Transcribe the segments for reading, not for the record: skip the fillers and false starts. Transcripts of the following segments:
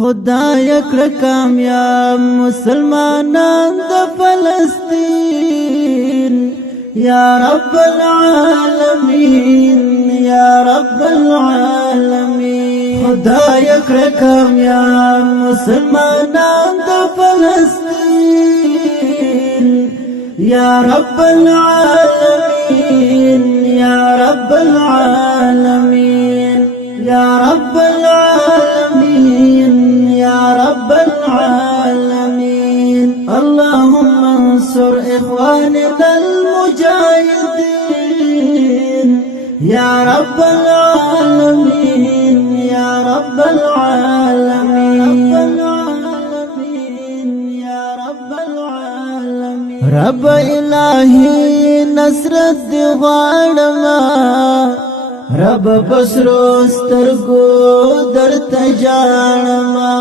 خدای کړه کامیاب مسلمانان د فلسطین یا رب العالمین یا رب العالمین خدای کړه کامیاب مسلمانان د فلسطین یا رب العالمین یا رب العالمین یا رب العالمین یا رب العالمین اللهم انصر اخواننا المجاهدين يا رب العالمين يا رب العالمين يا رب العالمين رب الهي نصرت غواړما رب بسرو سترګو درته جاړما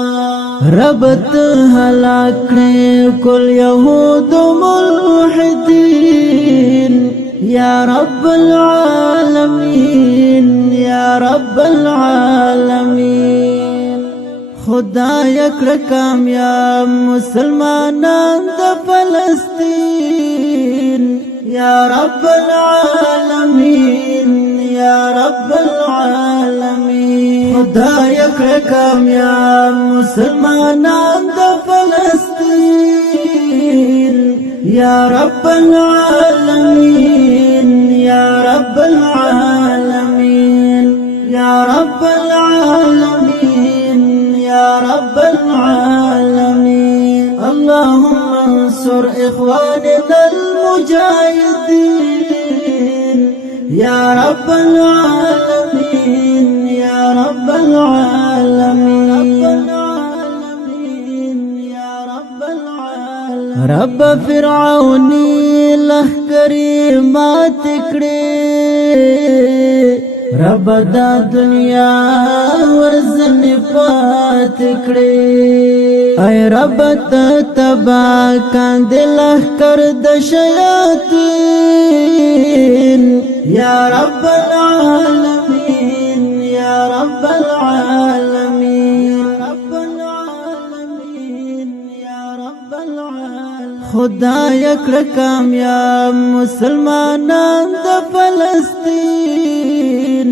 رب ته هلاک کړې کل يهود ملحدين يا رب العالمين يا رب العالمين خدای کړه کامیاب مسلمانان د فلسطین يا رب العالمين يا رب العالمين خدای کړه کامیاب مسلمانان د فلسطین يا رب العالمين يا رب العالمين يا رب العالمين يا رب العالمين اللهم انصر اخواننا المجاهدين يا رب العالمين يا رب العالمين يا رب العالمين رب فرعوني لخکری مات کړې رب دا دنیا ورزن پات کړې اے رب ته تبا کاند لخکر د شیاطین یا رب العالمین یا رب العالمین یا رب العالمین خدای کړه کامیاب مسلمانان د فلسطین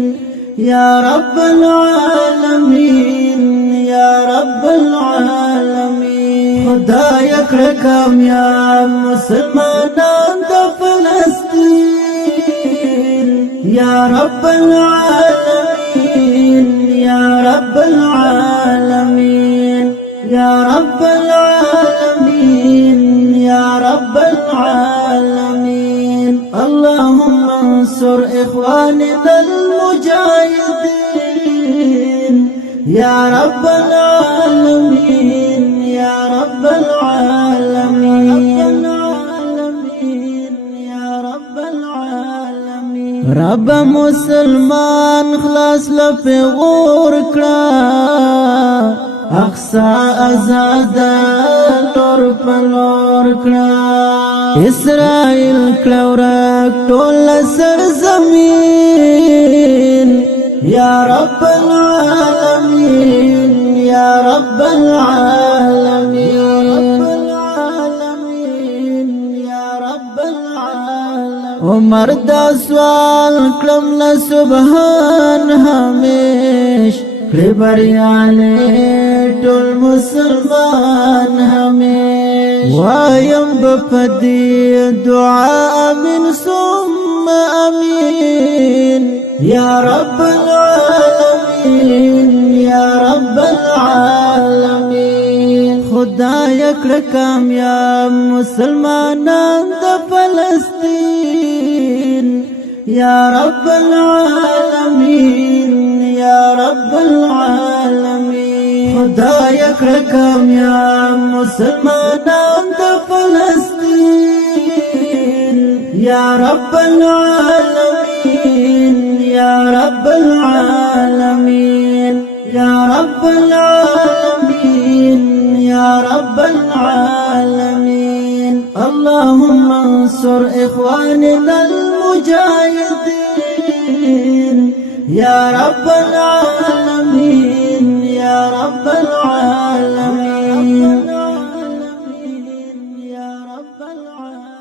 یا رب العالمین یا رب العالمین خدای کړه کامیاب مسلمانان د فلسطین یا رب العالمین یا رب العالمین یا رب العالمین یا رب العالمین اللهم انصر اخواننا المجاهدين يا رب العالمين يا رب العالمين يا رب العالمين رب مسلمان خلاص لپغور کړه اقصا آزاد نور پلور کړه اسرائیل کلورک ټول سرزمین یا رب العالمین یا رب العالمین یا رب العالمین عمر دا سوال کلم لسبحان همیش کلی بریانے ټول مسلمان همیش وایم بپدی دعا امین ثم امین یا رب العالمین یا رب العالمین خدای کړه کامیاب مسلمانان د فلسطین یا رب العالمین یا رب العالمین خدای کړه کامیاب مسلمانان د فلسطین یا رب العالمین یا رب العالمین یا رب العالمین یا رب العالمین اللهم انصر اخواننا المجاهدين يا رب العالمين يا رب العالمين. يا رب العالمين.